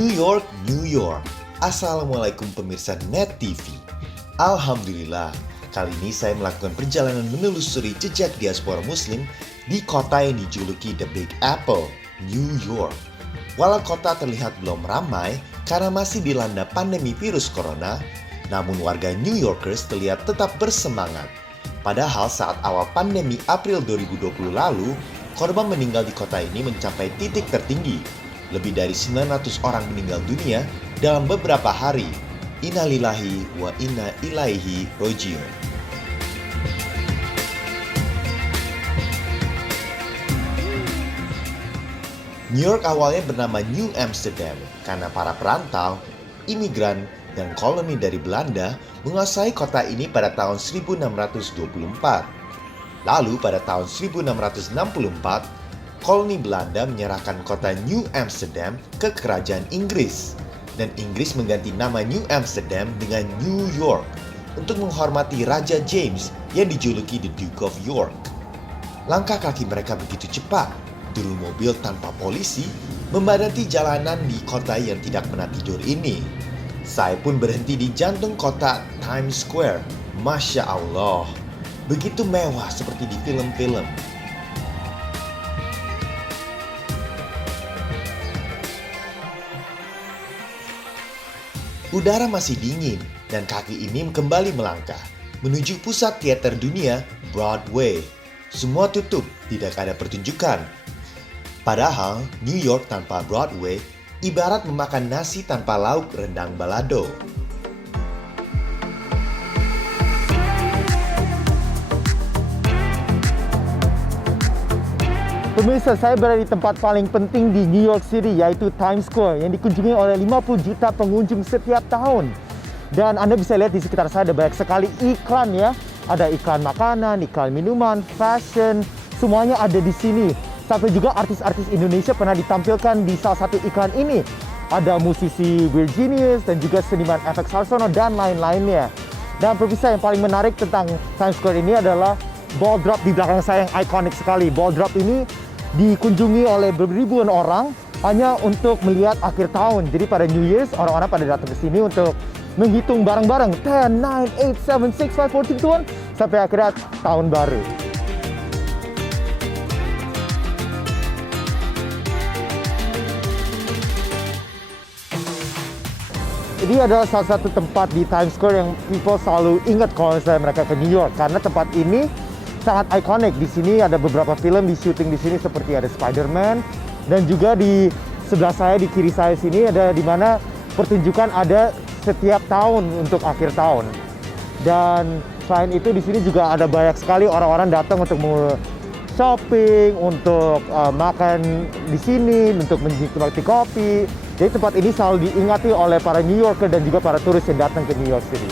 New York, New York. Assalamualaikum pemirsa Net TV. Alhamdulillah, kali ini saya melakukan perjalanan menelusuri jejak diaspora muslim di kota yang dijuluki The Big Apple, New York. Walau kota terlihat belum ramai karena masih dilanda pandemi virus corona, namun warga New Yorkers terlihat tetap bersemangat. Padahal saat awal pandemi April 2020 lalu, korban meninggal di kota ini mencapai titik tertinggi. Lebih dari 900 orang meninggal dunia dalam beberapa hari. Innalillahi wa inna ilaihi rojiun. New York awalnya bernama New Amsterdam karena para perantau, imigran, dan koloni dari Belanda menguasai kota ini pada tahun 1624. Lalu pada tahun 1664, koloni Belanda menyerahkan kota New Amsterdam ke kerajaan Inggris. Dan Inggris mengganti nama New Amsterdam dengan New York untuk menghormati Raja James yang dijuluki The Duke of York. Langkah kaki mereka begitu cepat, turun mobil tanpa polisi, memadati jalanan di kota yang tidak pernah tidur ini. Saya pun berhenti di jantung kota Times Square. Masya Allah, begitu mewah seperti di film-film. Udara masih dingin dan kaki ini kembali melangkah menuju pusat teater dunia, Broadway. Semua tutup, tidak ada pertunjukan. Padahal New York tanpa Broadway ibarat memakan nasi tanpa lauk rendang balado. Pemirsa, saya berada di tempat paling penting di New York City, yaitu Times Square yang dikunjungi oleh 50 juta pengunjung setiap tahun. Dan Anda bisa lihat di sekitar saya ada banyak sekali iklan ya. Ada iklan makanan, iklan minuman, fashion, semuanya ada di sini. Sampai juga artis-artis Indonesia pernah ditampilkan di salah satu iklan ini. Ada musisi Weird Genius dan juga seniman FX Harsono dan lain-lainnya. Dan pemirsa, yang paling menarik tentang Times Square ini adalah ball drop di belakang saya yang ikonik sekali. Ball drop ini dikunjungi oleh beribuan orang hanya untuk melihat akhir tahun. Jadi pada New Year's orang-orang pada datang ke sini untuk menghitung bareng-bareng 10, 9, 8, 7, 6, 5, 4, 3, 2, 1 sampai akhirnya tahun baru. Ini adalah salah satu tempat di Times Square yang people selalu ingat kalau misalnya mereka ke New York, karena tempat ini sangat ikonik. Di sini ada beberapa film di syuting di sini, seperti ada Spider-Man, dan juga di sebelah saya, di kiri saya sini ada di mana pertunjukan ada setiap tahun untuk akhir tahun. Dan selain itu di sini juga ada banyak sekali orang-orang datang untuk shopping, untuk makan di sini, untuk menikmati kopi. Jadi tempat ini selalu diingati oleh para New Yorker dan juga para turis yang datang ke New York City.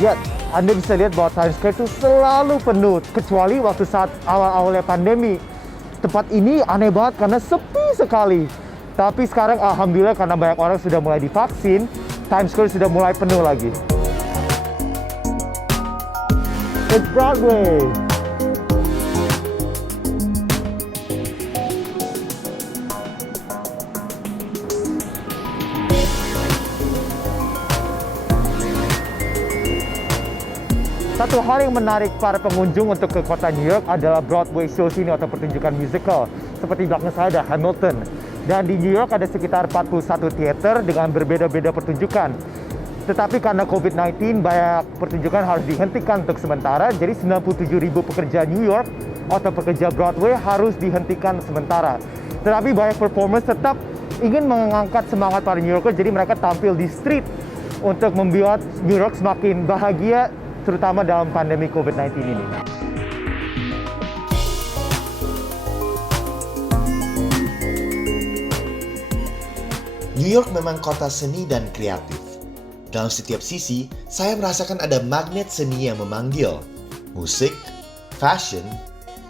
Ya, Anda bisa lihat bahwa Times Square itu selalu penuh, kecuali waktu saat awal-awalnya pandemi. Tempat ini aneh banget karena sepi sekali. Tapi sekarang alhamdulillah karena banyak orang sudah mulai divaksin, Times Square sudah mulai penuh lagi. It's Broadway. Satu hal yang menarik para pengunjung untuk ke kota New York adalah Broadway show sini atau pertunjukan musical. Seperti belakang saya ada Hamilton. Dan di New York ada sekitar 41 teater dengan berbeda-beda pertunjukan. Tetapi karena COVID-19 banyak pertunjukan harus dihentikan untuk sementara. Jadi 97.000 pekerja New York atau pekerja Broadway harus dihentikan sementara. Tetapi banyak performers tetap ingin mengangkat semangat para New Yorker. Jadi mereka tampil di street untuk membuat New York semakin bahagia, terutama dalam pandemi COVID-19 ini. New York memang kota seni dan kreatif. Dalam setiap sisi, saya merasakan ada magnet seni yang memanggil. Musik, fashion,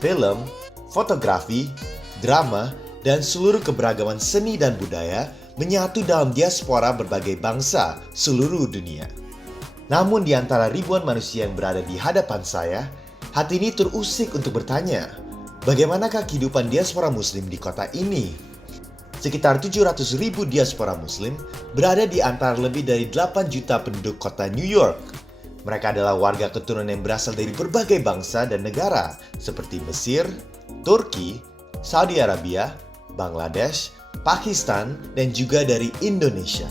film, fotografi, drama, dan seluruh keberagaman seni dan budaya menyatu dalam diaspora berbagai bangsa seluruh dunia. Namun di antara ribuan manusia yang berada di hadapan saya, hati ini terusik untuk bertanya, Bagaimanakah kehidupan diaspora muslim di kota ini? Sekitar 700.000 diaspora muslim berada di antara lebih dari 8 juta penduduk kota New York. Mereka adalah warga keturunan yang berasal dari berbagai bangsa dan negara seperti Mesir, Turki, Saudi Arabia, Bangladesh, Pakistan, dan juga dari Indonesia.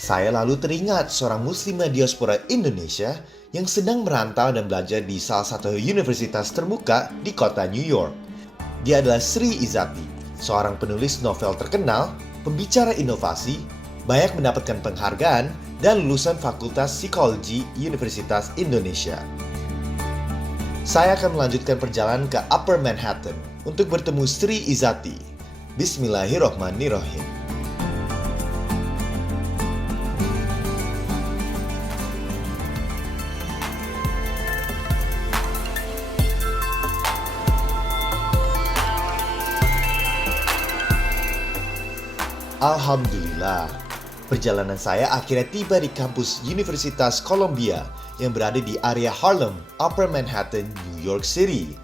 Saya lalu teringat seorang muslimah diaspora Indonesia yang sedang merantau dan belajar di salah satu universitas terbuka di kota New York. Dia adalah Sri Izati, seorang penulis novel terkenal, pembicara inovasi, banyak mendapatkan penghargaan, dan lulusan Fakultas Psikologi Universitas Indonesia. Saya akan melanjutkan perjalanan ke Upper Manhattan untuk bertemu Sri Izati. Bismillahirrohmanirrohim. Alhamdulillah, perjalanan saya akhirnya tiba di kampus Universitas Columbia yang berada di area Harlem, Upper Manhattan, New York City.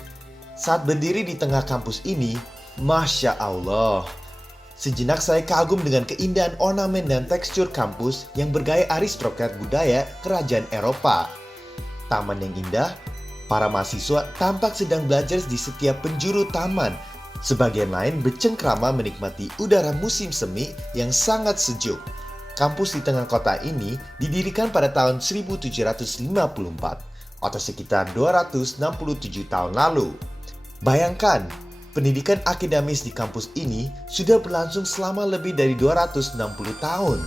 Saat berdiri di tengah kampus ini, Masya Allah, sejenak saya kagum dengan keindahan ornamen dan tekstur kampus yang bergaya aristokrat budaya kerajaan Eropa. Taman yang indah, para mahasiswa tampak sedang belajar di setiap penjuru taman. Sebagian lain bercengkrama menikmati udara musim semi yang sangat sejuk. Kampus di tengah kota ini didirikan pada tahun 1754 atau sekitar 267 tahun lalu. Bayangkan, pendidikan akademis di kampus ini sudah berlangsung selama lebih dari 260 tahun.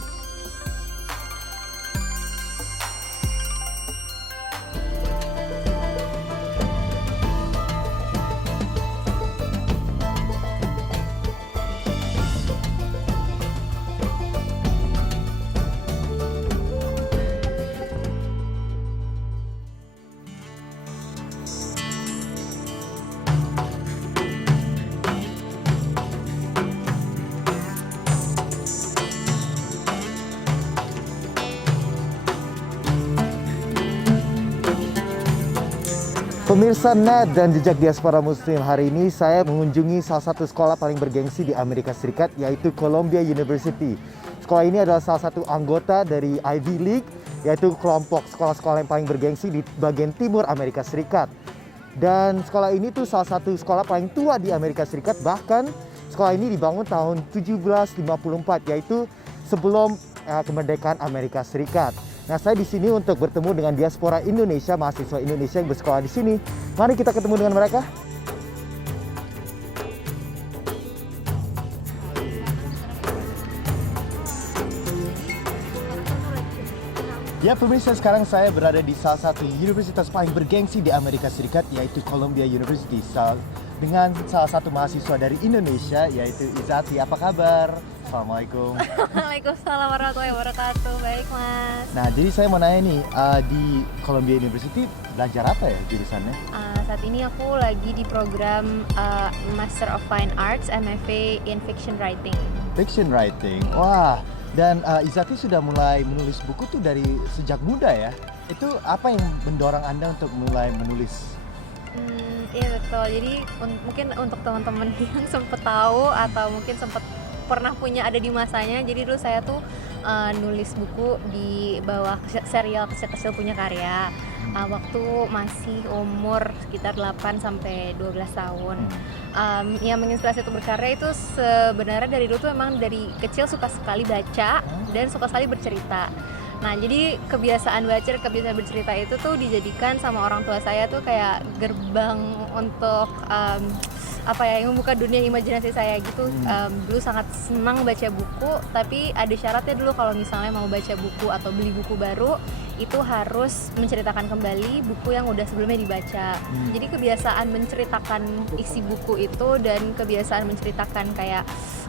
Pemirsa Net dan Jejak Diaspora Muslim, hari ini saya mengunjungi salah satu sekolah paling bergengsi di Amerika Serikat, yaitu Columbia University. Sekolah ini adalah salah satu anggota dari Ivy League, yaitu kelompok sekolah-sekolah yang paling bergengsi di bagian timur Amerika Serikat. Dan sekolah ini tuh salah satu sekolah paling tua di Amerika Serikat, bahkan sekolah ini dibangun tahun 1754, yaitu sebelum kemerdekaan Amerika Serikat. Nah, saya di sini untuk bertemu dengan diaspora Indonesia, mahasiswa Indonesia yang bersekolah di sini. Mari kita ketemu dengan mereka. Ya pemirsa, sekarang saya berada di salah satu universitas paling bergengsi di Amerika Serikat, yaitu Columbia University. Dengan salah satu mahasiswa dari Indonesia, yaitu Izati. Apa kabar? Assalamualaikum. Waalaikumsalam warahmatullahi wabarakatuh. Baik, Mas. Nah, jadi saya mau nanya nih, di Columbia University belajar apa ya jurusannya? Saat ini aku lagi di program Master of Fine Arts, MFA in Fiction Writing. Fiction writing. Wah, dan Izati sudah mulai menulis buku tuh dari sejak muda ya. Itu apa yang mendorong Anda untuk mulai menulis? Iya betul. Jadi mungkin untuk teman-teman yang sempat tahu atau mungkin sempat pernah punya ada di masanya. Jadi dulu saya tuh nulis buku di bawah serial kecil-kecil punya karya. Waktu masih umur sekitar 8 sampai 12 tahun. Yang menginspirasi untuk berkarya itu sebenarnya dari dulu tuh memang dari kecil suka sekali baca dan suka sekali bercerita. Nah, jadi kebiasaan baca, kebiasaan bercerita itu tuh dijadikan sama orang tua saya tuh kayak gerbang untuk yang membuka dunia imajinasi saya gitu. Dulu sangat senang baca buku, tapi ada syaratnya dulu kalau misalnya mau baca buku atau beli buku baru itu harus menceritakan kembali buku yang udah sebelumnya dibaca. Jadi kebiasaan menceritakan isi buku itu dan kebiasaan menceritakan kayak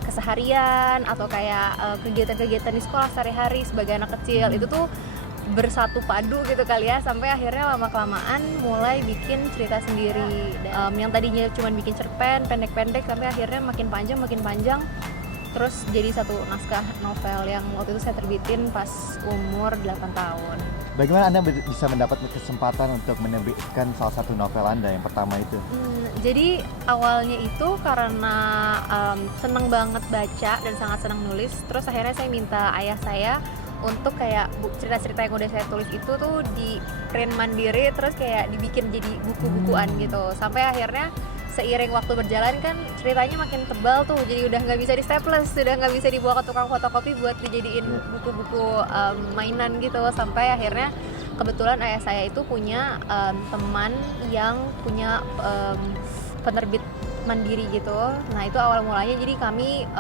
keseharian atau kayak kegiatan-kegiatan di sekolah sehari-hari sebagai anak kecil itu tuh bersatu padu gitu kali ya, sampai akhirnya lama-kelamaan mulai bikin cerita sendiri. Yang tadinya cuma bikin cerpen pendek-pendek sampai akhirnya makin panjang terus jadi satu naskah novel yang waktu itu saya terbitin pas umur 8 tahun. Bagaimana Anda bisa mendapat kesempatan untuk menerbitkan salah satu novel Anda yang pertama itu? Jadi awalnya itu karena seneng banget baca dan sangat senang nulis. Terus akhirnya saya minta ayah saya untuk kayak cerita-cerita yang udah saya tulis itu tuh di print mandiri, terus kayak dibikin jadi buku-bukuan gitu. Sampai akhirnya seiring waktu berjalan kan ceritanya makin tebal tuh, jadi udah nggak bisa di staples, sudah nggak bisa dibawa ke tukang fotokopi buat dijadiin buku-buku mainan gitu. Sampai akhirnya kebetulan ayah saya itu punya teman yang punya penerbit mandiri gitu. Nah itu awal mulanya, jadi kami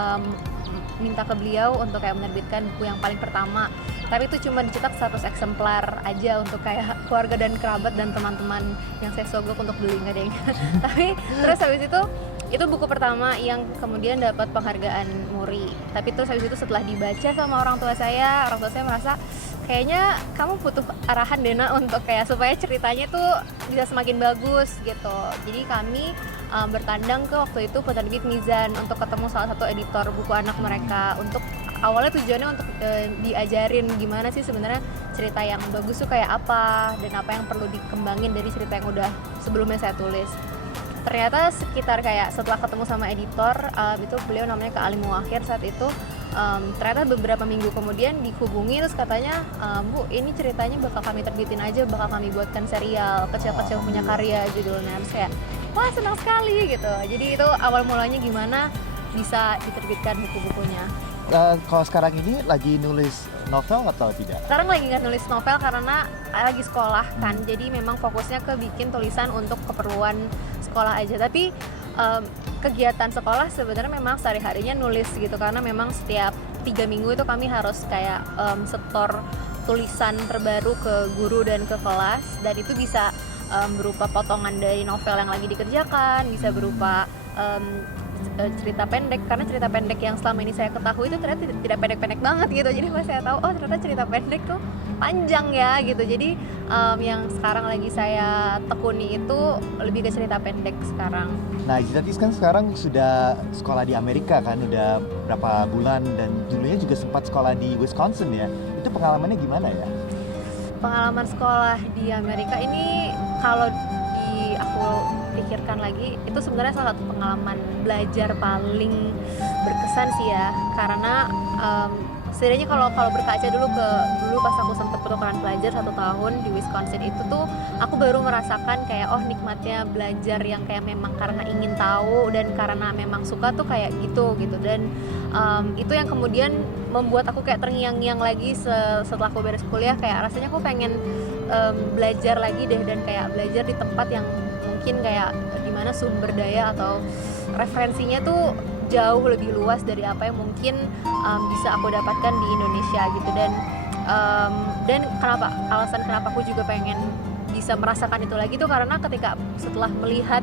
minta ke beliau untuk kayak menerbitkan buku yang paling pertama, tapi itu cuma dicetak 100 eksemplar aja untuk kayak keluarga dan kerabat dan teman-teman yang saya sogok untuk beli, nggak ada yang tapi terus habis itu buku pertama yang kemudian dapat penghargaan Muri. Tapi terus habis itu setelah dibaca sama orang tua saya merasa kayaknya kamu butuh arahan Dena untuk kayak supaya ceritanya tuh bisa semakin bagus gitu. Jadi kami bertandang ke waktu itu penerbit Mizan untuk ketemu salah satu editor buku anak mereka, untuk awalnya tujuannya untuk diajarin gimana sih sebenarnya cerita yang bagus tuh kayak apa dan apa yang perlu dikembangin dari cerita yang udah sebelumnya saya tulis. Ternyata sekitar kayak setelah ketemu sama editor, itu beliau namanya Kak Ali Muakhir saat itu, ternyata beberapa minggu kemudian dihubungi terus katanya, Bu ini ceritanya bakal kami terbitin aja, bakal kami buatkan serial kecil-kecil punya karya judulnya. Terus kayak wah senang sekali gitu. Jadi itu awal mulanya gimana bisa diterbitkan buku-bukunya. Kalau sekarang ini lagi nulis novel atau tidak? Sekarang lagi nggak nulis novel karena lagi sekolah kan, jadi memang fokusnya ke bikin tulisan untuk keperluan sekolah aja. Tapi kegiatan sekolah sebenarnya memang sehari-harinya nulis gitu, karena memang setiap 3 minggu itu kami harus kayak setor tulisan terbaru ke guru dan ke kelas, dan itu bisa berupa potongan dari novel yang lagi dikerjakan, bisa berupa cerita pendek, karena cerita pendek yang selama ini saya ketahui itu ternyata tidak pendek-pendek banget gitu. Jadi pas saya tahu, oh ternyata cerita pendek tuh panjang ya gitu. Jadi yang sekarang lagi saya tekuni itu lebih ke cerita pendek sekarang. Nah, Jitatis kan sekarang sudah sekolah di Amerika kan, udah berapa bulan, dan dulunya juga sempat sekolah di Wisconsin ya. Itu pengalamannya gimana ya? Pengalaman sekolah di Amerika ini kalau aku pikirkan lagi, itu sebenarnya salah satu pengalaman belajar paling berkesan sih ya, karena setidaknya kalau berkaca dulu pas aku sempat pertukaran pelajar 1 tahun di Wisconsin, itu tuh aku baru merasakan kayak oh nikmatnya belajar yang kayak memang karena ingin tahu dan karena memang suka tuh kayak gitu. Dan itu yang kemudian membuat aku kayak terngiang-ngiang lagi setelah aku beres kuliah, kayak rasanya aku pengen belajar lagi deh, dan kayak belajar di tempat yang mungkin kayak dimana sumber daya atau referensinya tuh jauh lebih luas dari apa yang mungkin bisa aku dapatkan di Indonesia gitu. Dan alasan kenapa aku juga pengen bisa merasakan itu lagi tuh karena ketika setelah melihat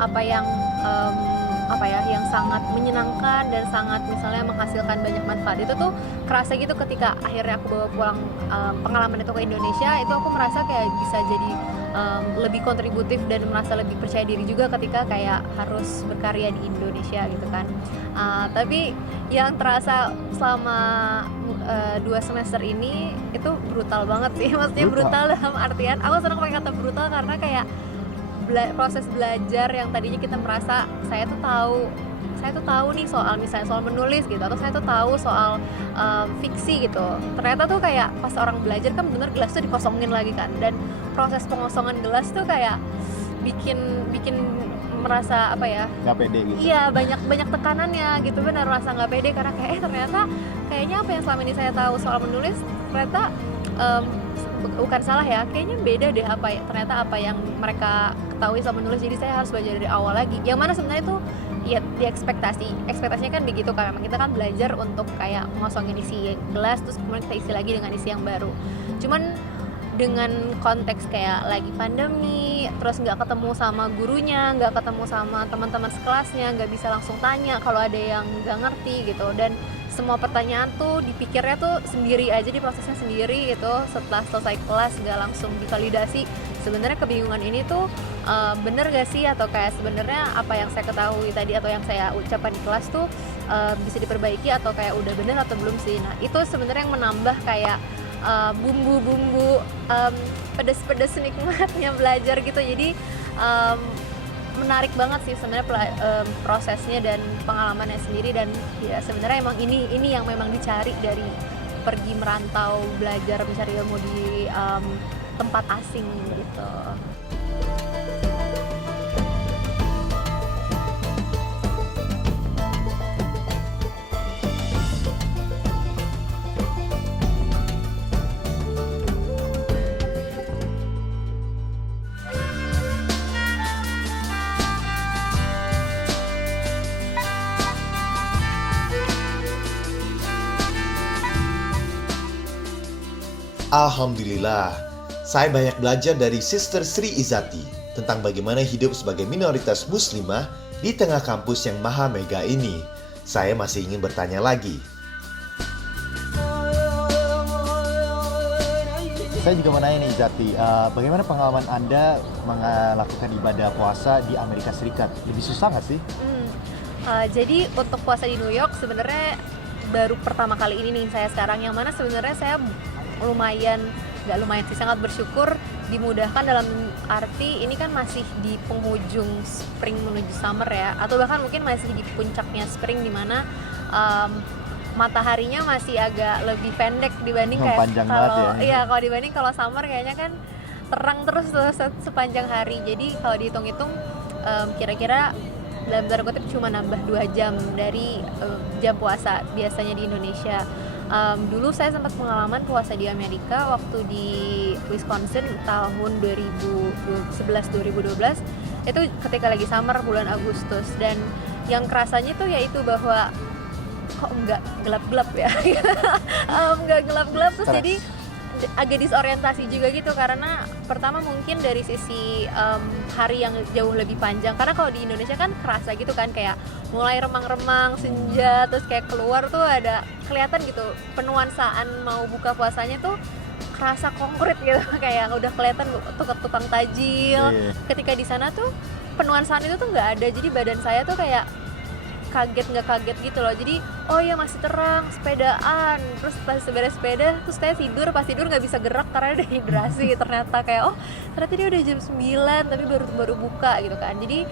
apa yang sangat menyenangkan dan sangat misalnya menghasilkan banyak manfaat, itu tuh kerasa gitu ketika akhirnya aku bawa pulang pengalaman itu ke Indonesia. Itu aku merasa kayak bisa jadi lebih kontributif dan merasa lebih percaya diri juga ketika kayak harus berkarya di Indonesia gitu kan. Tapi yang terasa selama 2 semester ini itu brutal banget sih. Maksudnya brutal dalam artian, aku senang pakai kata brutal karena kayak proses belajar yang tadinya kita merasa saya tuh tahu nih soal misalnya soal menulis gitu, atau saya tuh tahu soal fiksi gitu. Ternyata tuh kayak pas orang belajar kan bener gelas tuh dikosongin lagi kan, dan proses pengosongan gelas tuh kayak bikin merasa apa ya, nggak pede gitu. Iya, banyak tekanannya gitu, benar, merasa nggak pede karena kayak ternyata kayaknya apa yang selama ini saya tahu soal menulis ternyata bukan salah ya, kayaknya beda deh ternyata apa yang mereka ketahui soal menulis. Jadi saya harus belajar dari awal lagi, yang mana sebenarnya tuh ya di ekspektasinya kan begitu kan, memang kita kan belajar untuk kayak mengosongin isi gelas terus kemudian kita isi lagi dengan isi yang baru. Cuman dengan konteks kayak lagi pandemi, terus nggak ketemu sama gurunya, nggak ketemu sama teman-teman sekelasnya, nggak bisa langsung tanya kalau ada yang nggak ngerti gitu, dan semua pertanyaan tuh dipikirnya tuh sendiri aja, di prosesnya sendiri gitu. Setelah selesai kelas nggak langsung divalidasi sebenarnya kebingungan ini tuh bener gak sih, atau kayak sebenarnya apa yang saya ketahui tadi atau yang saya ucapkan di kelas tuh bisa diperbaiki atau kayak udah bener atau belum sih. Nah itu sebenarnya yang menambah kayak bumbu-bumbu pedes-pedes nikmatnya belajar gitu. Jadi menarik banget sih sebenarnya prosesnya dan pengalamannya sendiri, dan ya sebenarnya emang ini yang memang dicari dari pergi merantau belajar mencari ilmu di tempat asing gitu. Alhamdulillah, saya banyak belajar dari Sister Sri Izati tentang bagaimana hidup sebagai minoritas muslimah di tengah kampus yang maha mega ini. Saya masih ingin bertanya lagi. Saya juga mau nanya nih Izati, bagaimana pengalaman Anda melakukan ibadah puasa di Amerika Serikat? Lebih susah nggak sih? Jadi untuk puasa di New York sebenarnya baru pertama kali ini nih saya sekarang, yang mana sebenarnya saya sangat bersyukur dimudahkan, dalam arti ini kan masih di penghujung spring menuju summer ya, atau bahkan mungkin masih di puncaknya spring, dimana mataharinya masih agak lebih pendek dibanding kayak kalau dibanding kalau summer kayaknya kan terang terus sepanjang hari. Jadi kalau dihitung-hitung kira-kira dalam tanda kutip cuma nambah 2 jam dari jam puasa biasanya di Indonesia. Dulu saya sempat pengalaman puasa di Amerika waktu di Wisconsin tahun 2011-2012, itu ketika lagi summer bulan Agustus, dan yang kerasanya tuh yaitu bahwa kok nggak gelap-gelap ya nggak gelap-gelap, terus jadi agak disorientasi juga gitu, karena pertama mungkin dari sisi hari yang jauh lebih panjang, karena kalau di Indonesia kan kerasa gitu kan, kayak mulai remang-remang senja, terus kayak keluar tuh ada kelihatan gitu penuansaan mau buka puasanya tuh kerasa konkret gitu kayak udah kelihatan tukang tajil. Ketika di sana tuh penuansaan itu tuh nggak ada, jadi badan saya tuh kayak nggak kaget gitu loh. Jadi oh ya masih terang, sepedaan, terus pas beres sepeda terus saya tidur, pas tidur nggak bisa gerak karena dehidrasi. Ternyata kayak ternyata dia udah jam 9 tapi baru buka gitu kan. Jadi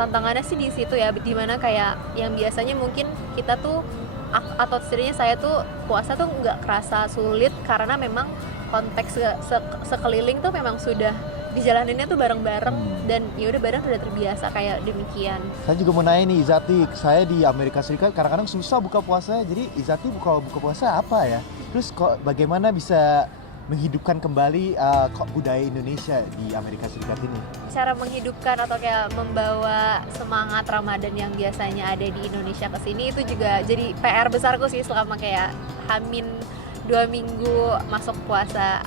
tantangannya sih di situ ya, dimana kayak yang biasanya mungkin kita tuh atau setidaknya saya tuh puasa tuh nggak kerasa sulit karena memang konteks sekeliling tuh memang sudah dijalaninnya tuh bareng-bareng, dan ya udah bareng sudah terbiasa kayak demikian. Saya juga mau nanya nih Izati, saya di Amerika Serikat kadang-kadang susah buka puasa, jadi Izati kalau buka puasa apa ya? Terus kok bagaimana bisa menghidupkan kembali budaya Indonesia di Amerika Serikat ini? Cara menghidupkan atau kayak membawa semangat Ramadan yang biasanya ada di Indonesia ke sini, itu juga jadi PR besarku sih selama kayak Hamin 2 minggu masuk puasa.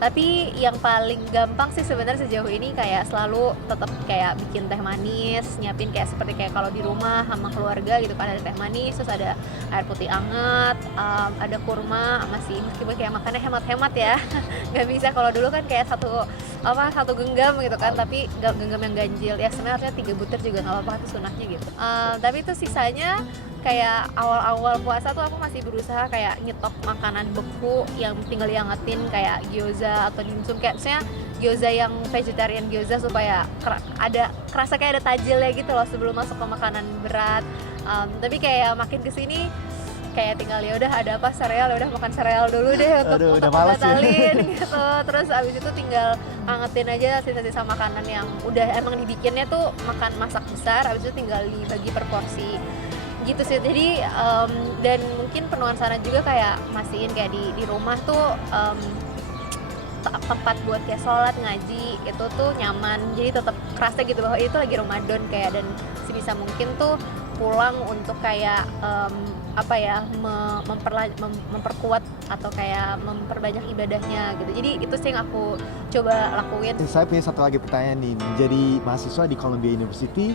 Tapi yang paling gampang sih sebenarnya sejauh ini kayak selalu tetap kayak bikin teh manis, nyiapin kayak seperti kayak kalau di rumah sama keluarga gitu kan, ada teh manis, terus ada air putih anget, ada kurma, meskipun kayak makannya hemat-hemat ya. Nggak bisa kalau dulu kan kayak satu genggam gitu kan, tapi genggam yang ganjil ya, sebenarnya 3 butir juga nggak apa-apa, itu sunahnya gitu. Tapi itu sisanya kayak awal-awal puasa tuh aku masih berusaha kayak nyetok makanan beku yang tinggal diangetin, kayak gyoza atau dimsum, kayak misalnya gyoza yang vegetarian gyoza, supaya kerasa kayak ada tajilnya gitu loh sebelum masuk ke makanan berat. Tapi kayak makin kesini kayak tinggal ya udah ada apa sereal, udah makan sereal dulu deh untuk batalin gitu. Terus abis itu tinggal angetin aja sisa-sisa makanan yang udah emang dibikinnya tuh masak besar, abis itu tinggal dibagi per porsi gitu sih. Jadi dan mungkin penuansaan juga kayak mastiin kayak di rumah tuh tempat buat kayak sholat ngaji itu tuh nyaman, jadi tetap kerasa gitu bahwa itu lagi Ramadan kayak, dan sebisa mungkin tuh pulang untuk kayak memperkuat atau kayak memperbanyak ibadahnya gitu. Jadi itu sih yang aku coba lakuin. Saya punya satu lagi pertanyaan nih, menjadi mahasiswa di Columbia University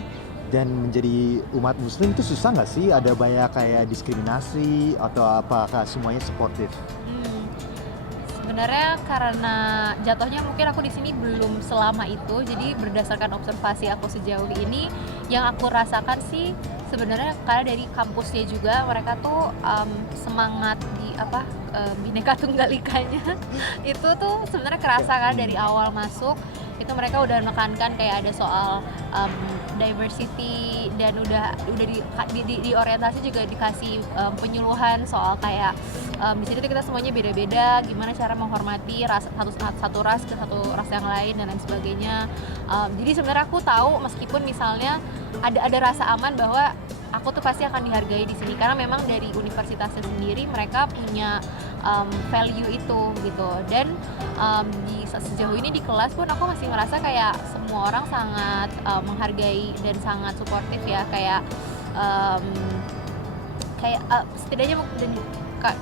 dan menjadi umat muslim itu susah nggak sih? Ada banyak kayak diskriminasi atau apakah semuanya suportif? Sebenarnya karena jatuhnya mungkin aku di sini belum selama itu, jadi berdasarkan observasi aku sejauh ini yang aku rasakan sih sebenarnya karena dari kampusnya juga mereka tuh semangat Bhinneka Tunggal Ikanya itu tuh sebenarnya kerasa kan dari awal masuk itu mereka udah menekankan kayak ada soal diversity dan udah di orientasi juga dikasih penyuluhan soal kayak di sini tuh kita semuanya beda-beda, gimana cara menghormati satu ras ke satu ras yang lain dan lain sebagainya. Jadi sebenarnya aku tahu meskipun misalnya ada rasa aman bahwa aku tuh pasti akan dihargai di sini karena memang dari universitasnya sendiri mereka punya value itu gitu. Dan sejauh ini di kelas pun aku masih merasa kayak semua orang sangat menghargai dan sangat suportif ya, kayak setidaknya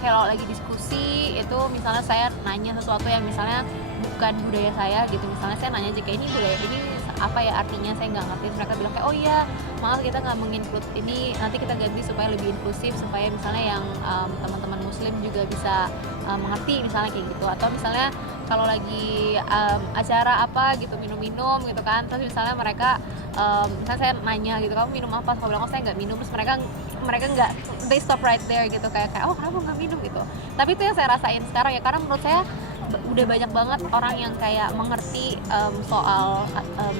kalau lagi diskusi itu misalnya saya nanya sesuatu yang misalnya bukan budaya saya gitu, misalnya saya nanya aja kayak ini budaya ini apa ya artinya, saya nggak ngerti, mereka bilang kayak oh iya maaf kita nggak menginclude ini, nanti kita ganti supaya lebih inklusif supaya misalnya yang teman-teman muslim juga bisa mengerti misalnya kayak gitu. Atau misalnya kalau lagi acara apa gitu minum-minum gitu kan, terus misalnya mereka misalnya saya nanya gitu kamu minum apa, saya bilang oh saya nggak minum, terus mereka nggak, they stop right there gitu kayak oh kenapa nggak minum gitu. Tapi itu yang saya rasain sekarang ya, karena menurut saya udah banyak banget orang yang kayak mengerti soal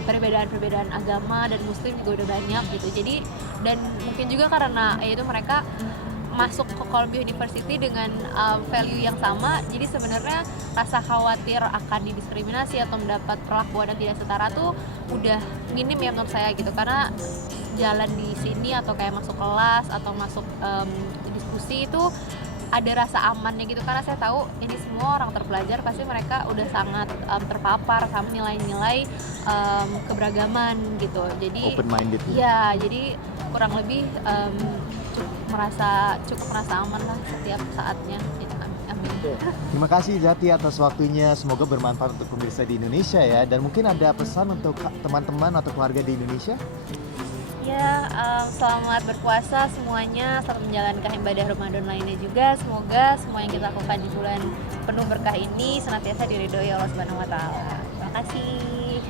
perbedaan agama dan muslim juga udah banyak gitu. Jadi dan mungkin juga karena yaitu mereka masuk ke Columbia University dengan value yang sama, jadi sebenarnya rasa khawatir akan didiskriminasi atau mendapat perlakuan yang tidak setara tuh udah minim ya menurut saya gitu. Karena jalan di sini atau kayak masuk kelas atau masuk diskusi itu ada rasa amannya gitu, karena saya tahu ini semua orang terpelajar pasti mereka udah sangat terpapar sama nilai-nilai keberagaman gitu. Jadi Open minded. ya, jadi kurang lebih cukup merasa aman lah setiap saatnya gitu. Amin. Terima kasih Zati atas waktunya, semoga bermanfaat untuk pemirsa di Indonesia ya. Dan mungkin ada pesan untuk teman-teman atau keluarga di Indonesia? Ya, selamat berpuasa semuanya, selamat menjalankan ibadah Ramadan lainnya juga. Semoga semua yang kita lakukan di bulan penuh berkah ini senantiasa diridhoi Allah Subhanahu wa taala. Terima kasih.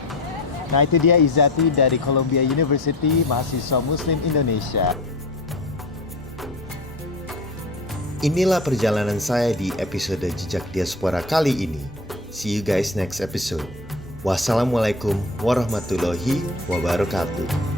Nah, itu dia Izati dari Columbia University, mahasiswa Muslim Indonesia. Inilah perjalanan saya di episode Jejak Diaspora kali ini. See you guys next episode. Wassalamualaikum warahmatullahi wabarakatuh.